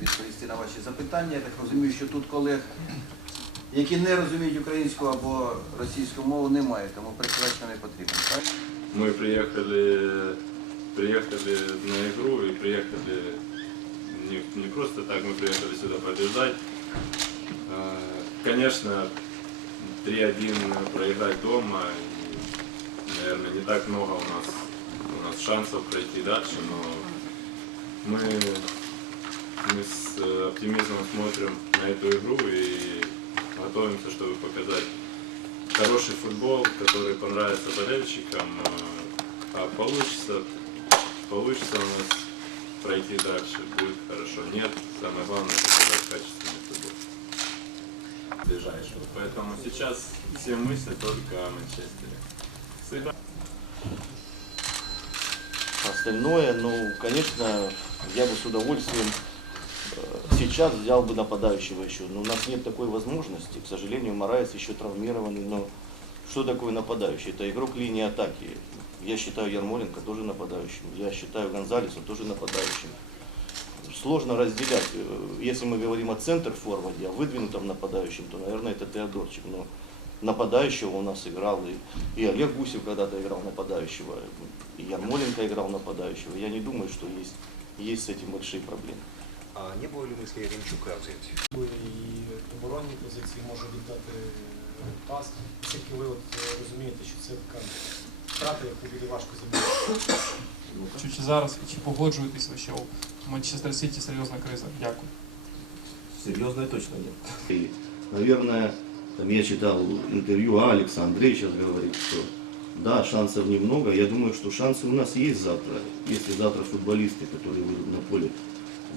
відповісти на ваші запитання. Я так розумію, що тут колег, які не розуміють українську або російську мову, немає, тому перекладач не потрібен. Так? Мы приехали, приехали на игру и приехали не, не просто так, мы приехали сюда побеждать. А, Конечно, 3-1 проиграть дома, и, наверное, не так много у нас, нас шансов пройти дальше, но мы, мы с э, оптимизмом смотрим на эту игру и готовимся, чтобы показать хороший футбол, который понравится болельщикам. э, А получится, получится у нас пройти дальше, будет хорошо. Нет, самое главное показать качественный футбол. Ближайшего. Поэтому сейчас все мысли только о Манчестере. Сыграем. Остальное, ну, конечно, я бы с удовольствием э, сейчас взял бы нападающего еще. Но у нас нет такой возможности. К сожалению, Мораес еще травмированный. Но что такое нападающий? Это игрок линии атаки. Я считаю Ярмоленко тоже нападающим. Я считаю Гонзалеса тоже нападающим. Сложно разделять. Э, Если мы говорим о центр-форварде, о выдвинутом нападающем, то, наверное, это Теодорчик. Но нападающего у нас играл, и, и Олег Гусев когда-то играл нападающего, и Ярмоленко играл нападающего. Я не думаю, что есть, есть с этим большие проблемы. А не було ли мислі Яремчука взяти? і оборонні позиції може віддати пас. Наскільки ви от е, розумієте, що це така втрата, яку буде важко замінити? Чи, чи зараз, і чи погоджуєтесь ви, що у Манчестер Сіті серйозна криза? Дякую. Серьезно точно нет. И, наверное, там я читал интервью Алекса, Андрей сейчас говорит, что да, шансов немного. Я думаю, что шансы у нас есть завтра. Если завтра футболисты, которые выйдут на поле,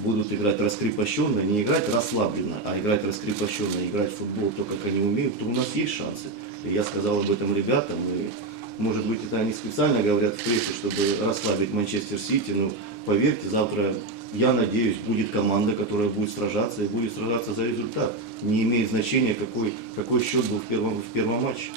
будут играть раскрепощенно, не играть расслабленно, а играть раскрепощенно, играть в футбол то, как они умеют, то у нас есть шансы. И я сказал об этом ребятам, и может быть это они специально говорят в прессе, чтобы расслабить Манчестер Сити, но поверьте, завтра, я надеюсь, будет команда, которая будет сражаться и будет сражаться за результат. Не имеет значения, какой, какой счет был в первом, в первом матче.